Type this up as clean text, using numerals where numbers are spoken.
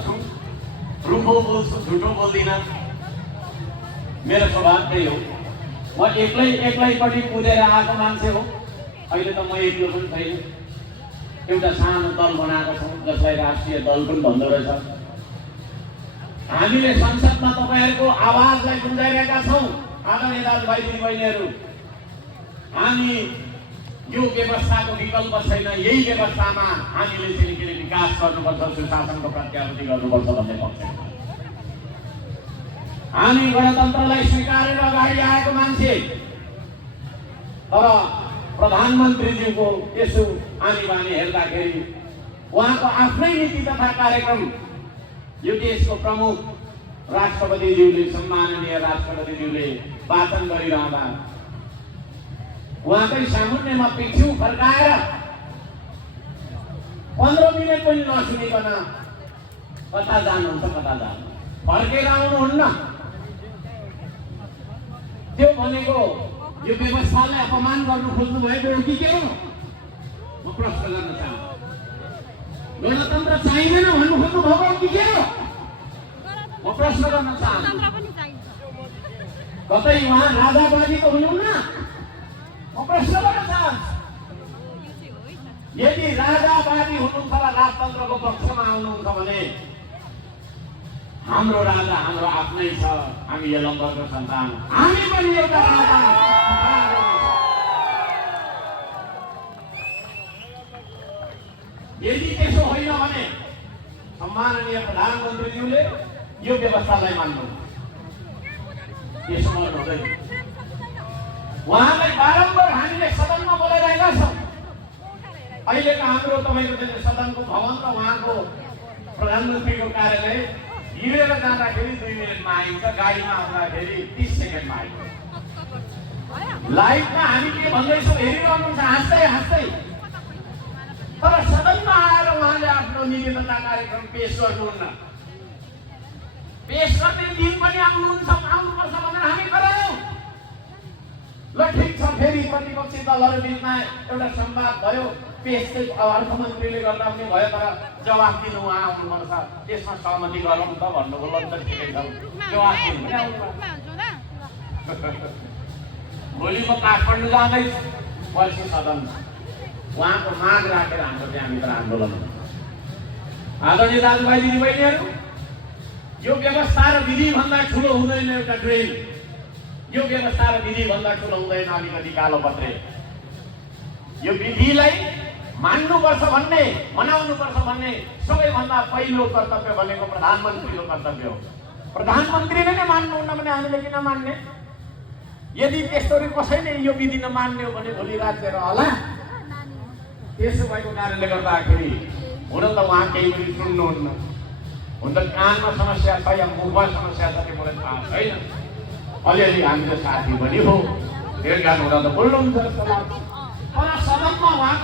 छु, रुखो बोल्छु, झुटो बोल्दिनँ। मेरो स्वभाव त्यही हो। म एक्लैपट्टि कुदेर आएको मान्छे हो। अहिले त म एक्लो पनि छैन। एउटा सानो दल बनाएको छौँ जसलाई राष्ट्रिय दल पनि भन्दो रहेछ। हामीले संसदमा तपाईँहरूको आवाजलाई गुन्जाइरहेका छौँ। आदरणीय दाजुभाइ दिदीबहिनीहरू, हामी यो व्यवस्थाको विकल्प छैन। यही व्यवस्थामा हामीले चाहिँ विकास गर्नुपर्छ, सुशासनको प्रत्याभूति गर्नुपर्छ भन्ने पक्ष। हामी गणतन्त्रलाई स्वीकारेर अगाडि आएको मान्छे, तर प्रधानमन्त्रीज्यूको यसो आनी बानी हेर्दाखेरि उहाँको आफ्नै नीति तथा कार्यक्रम यो देशको प्रमुख राष्ट्रपतिज्यूले, सम्माननीय राष्ट्रपतिज्यूले वाचन गरिरहँदा उहाँकै सामुन्नेमा पिठ्यौँ फर्काएर 15 मिनट पनि नसुनिकन कता जानुहुन्छ, कता जानु, फर्केर आउनुहुन्न। त्यो भनेको यो व्यवस्थालाई अपमान गर्नु खोज्नु भएको हो कि के हो? म प्रश्न गर्न चाहन्छु। गणतन्त्र चाहिँदैन भन्नु खोज्नु भएको हो कि के हो? म प्रश्न गर्न चाहन्छु। कतै उहाँ राजावादी त हुनुहुन्न? म प्रश्न गर्न चाहन्छु। यदि राजावादी हुनुहुन्छ र राजतन्त्रको पक्षमा आउनुहुन्छ भने हाम्रो राजा हाम्रो आफ्नै छ। हामी यलम्बरको सन्तान, हामी पनि एउटा राजा। यदि त्यसो होइन भने सम्माननीय प्रधानमन्त्रीज्यूले यो व्यवस्थालाई मान्नु, त्यसो गर्नुहुँदैन। उहाँलाई बारम्बार हामीले सदनमा बोलाइरहेका छौँ। अहिलेको हाम्रो तपाईँको सदनको भवन र उहाँको प्रधानमन्त्रीको कार्यालय हिँडेर जाँदाखेरि 2 मिनटमा आइन्छ, गाडीमा आउँदाखेरि 30 सेकेन्डमा आइन्छ। लाइभमा हामी के भन्दैछौँ हेरिरहनुहुन्छ हाँस्दै हाँस्दै। तर सदनमा आएर उहाँले आफ्नो नीति तथा कार्यक्रम पेश गर्नुहुन्न। पेश गर्ने दिन पनि आउनुपर्छ भनेर हामी करायौँ। ल ठिक छ, फेरि प्रतिपक्षी दलहरू बिचमा एउटा संवाद भयो। पेश चाहिँ अर्थमन्त्रीले गर्दा पनि भयो, तर जवाफ दिनु उहाँ आउनुपर्छ। त्यसमा सहमति गरौँ त भन्नुभयो। ल त ठिकै छ, जवाफ दिनु पनि आउनुपर्छ। भोलि म काठमाडौँ जाँदैछु, पर्सि सदन उहाँको माग राखेर हाम्रो त्यहाँभित्र आन्दोलन हुन्छ। आदरणीय दाजुभाइ दिदीबहिनीहरू, यो व्यवस्था र विधि भन्दा ठुलो हुँदैन एउटा ड्रिल। यो व्यवस्था र विधि भन्दा ठुलो हुँदैन अलिकति कालो पत्रे। यो विधिलाई मान्नुपर्छ भन्ने, मनाउनुपर्छ भन्ने सबैभन्दा पहिलो कर्तव्य भनेको प्रधानमन्त्रीको कर्तव्य हो। प्रधानमन्त्रीले नै मान्नुहुन्न भने हामीले किन मान्ने? यदि त्यस्तो कसैले यो विधि नमान्ने हो भने भोलि राज्य होला। त्यसो भएको कारणले गर्दाखेरि हुन त उहाँ केही पनि सुन्नुहुन्न। हुन त कानमा समस्या छ या मुखमा समस्या छ कि मलाई थाहा छैन। अलिअलि हामीले साथी पनि हो, भेटघाट हुँदा त बोल्नुहुन्छ जस्तो लाग्छ। तर सदनमा उहाँ